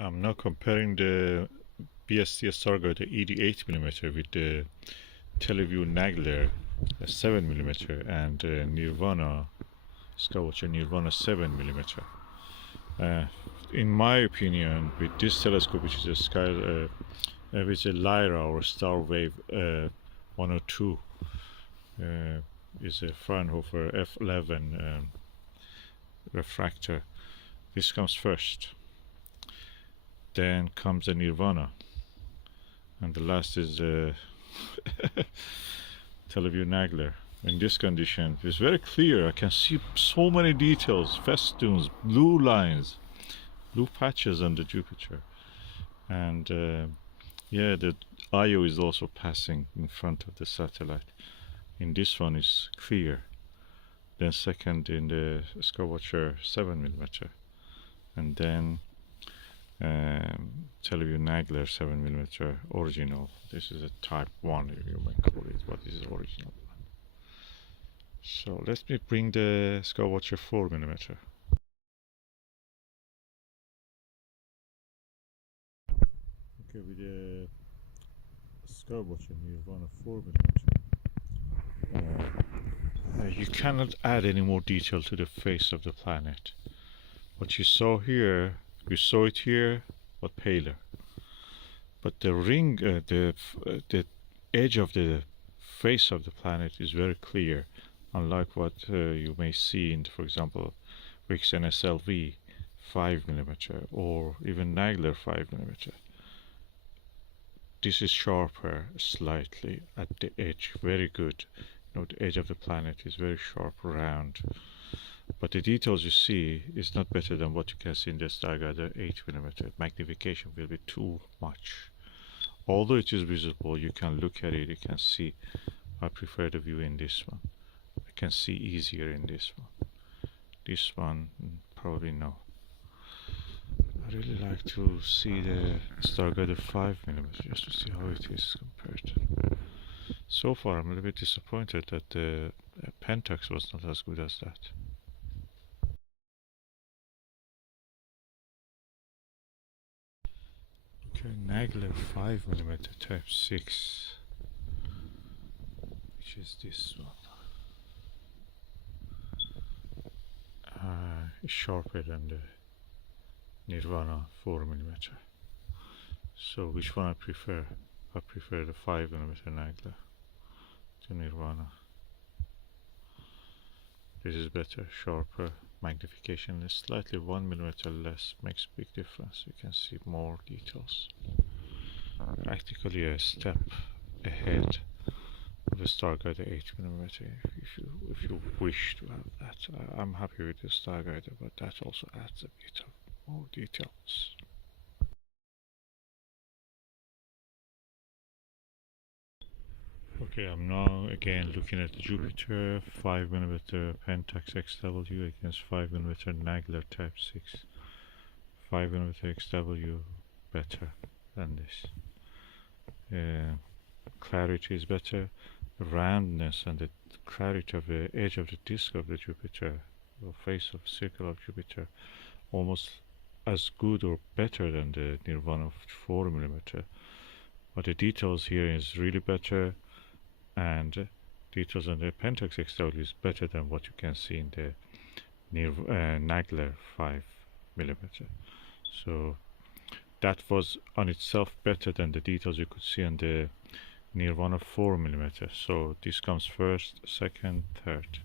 I'm now comparing the BST Stargate ED 8mm with the Televue Nagler 7mm and Nirvana Skywatcher Nirvana 7mm. Uh, in my opinion, with this telescope, which is which is a Lyra or Starwave 102, is a Fraunhofer F11 refractor. This comes first. Then comes the Nirvana, and the last is Televue Nagler. In this condition, it's very clear. I can see so many details, festoons, blue lines, blue patches on the Jupiter, and yeah, the IO is also passing in front of the satellite. In this one is clear. Then second in the Skywatcher 7mm, and then Televue Nagler 7mm original. This is a type 1, you may call it, but this is original. So let me bring the Skywatcher 4mm. Okay, with the Skywatcher Nirvana 4mm, you cannot add any more detail to the face of the planet. What you saw here, you saw it here, but paler. But the ring, the edge of the face of the planet is very clear, unlike what you may see in, for example, Vixen SLV 5mm or even Nagler 5mm. This is sharper slightly at the edge, very good. You know, the edge of the planet is very sharp, round. But the details you see is not better than what you can see in the Stargate 8mm. Magnification will be too much. Although it is visible, you can look at it, you can see. I prefer the view in this one. I can see easier in this one. This one, probably no. I really like to see the Stargate 5mm just to see how it is compared. So far, I'm a little bit disappointed that the Pentax was not as good as that. Okay, Nagler 5mm type 6, which is this one. It's sharper than the Nirvana 4mm. So which one I prefer? I prefer the 5mm Nagler to Nirvana. This is better, sharper, magnification is slightly 1mm less, makes a big difference. You can see more details. Practically a step ahead of the Stargate 8mm if you wish to have that. I'm happy with the Stargate, but that also adds a bit of more details. Okay, I'm now again looking at the Jupiter 5mm Pentax XW against 5mm Nagler Type 6. 5mm XW better than this. Clarity is better. The roundness and the clarity of the edge of the disk of the Jupiter, the face of the circle of Jupiter, almost as good or better than the Nirvana 4mm. But the details here is really better, and details on the Pentax XW is better than what you can see in the Nagler 5mm. So that was on itself better than the details you could see on the Nirvana 4mm. So this comes first, second, third.